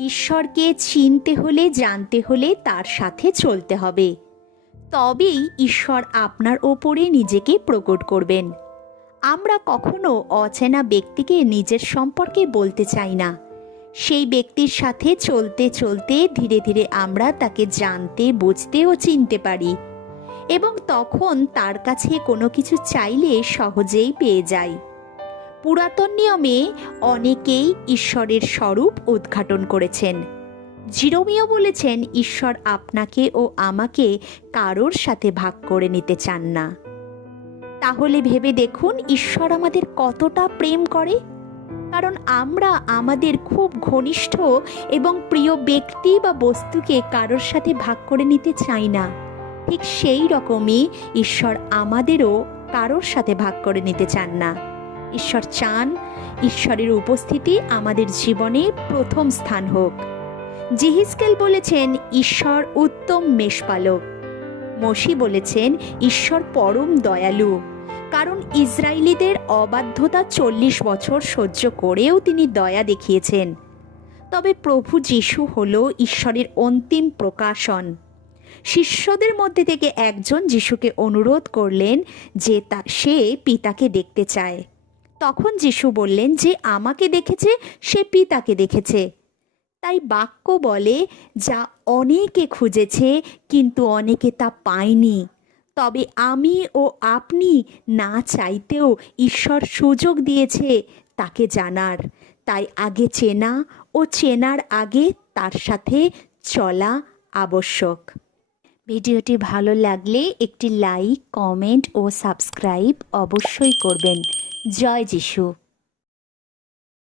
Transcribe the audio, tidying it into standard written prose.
ঈশ্বরকে চিনতে হলে, জানতে হলে তার সাথে চলতে হবে। তবেই ঈশ্বর আপনার ওপরে নিজেকে প্রকট করবেন। আমরা কখনো অচেনা ব্যক্তিকে নিজের সম্পর্কে বলতে চাই না। সেই ব্যক্তির সাথে চলতে চলতে ধীরে ধীরে আমরা তাকে জানতে, বুঝতে ও চিনতে পারি, এবং তখন তার কাছে কোনো কিছু চাইলে সহজেই পেয়ে যাই। পুরাতন নিয়মে অনেকেই ঈশ্বরের স্বরূপ উদ্ঘাটন করেছেন। জিরোমিও বলেছেন, ঈশ্বর আপনাকে ও আমাকে কারোর সাথে ভাগ করে নিতে চান না। তাহলে ভেবে দেখুন, ঈশ্বর আমাদের কতটা প্রেম করে। কারণ আমরা আমাদের খুব ঘনিষ্ঠ এবং প্রিয় ব্যক্তি বা বস্তুকে কারোর সাথে ভাগ করে নিতে চাই না। ঠিক সেই রকমই ঈশ্বর আমাদেরও কারোর সাথে ভাগ করে নিতে চান না। ঈশ্বর চান ঈশ্বরের উপস্থিতি আমাদের জীবনে প্রথম স্থান হোক। জিহিজকেল বলেছেন, ঈশ্বর উত্তম মেষপালক। মসি বলেছেন, ঈশ্বর পরম দয়ালু। কারণ ইসরায়েলিদের অবাধ্যতা 40 বছর সহ্য করেও তিনি দয়া দেখিয়েছেন। তবে প্রভু যিশু হল ঈশ্বরের অন্তিম প্রকাশন। শিষ্যদের মধ্যে থেকে একজন যিশুকে অনুরোধ করলেন যে সে পিতাকে দেখতে চায়। তখন যিশু বললেন, যে আমাকে দেখেছে সে পিতাকে দেখেছে। তাই বাক্য বলে, যা অনেকে খুঁজেছে কিন্তু অনেকে তা পায়নি, তবে আমি ও আপনি না চাইতেও ঈশ্বর সুযোগ দিয়েছে তাকে জানার। তাই আগে চেনা ও চেনার আগে তার সাথে চলা আবশ্যক। ভিডিওটি ভালো লাগলে একটি লাইক, কমেন্ট ও সাবস্ক্রাইব অবশ্যই করবেন। জয় যিশু।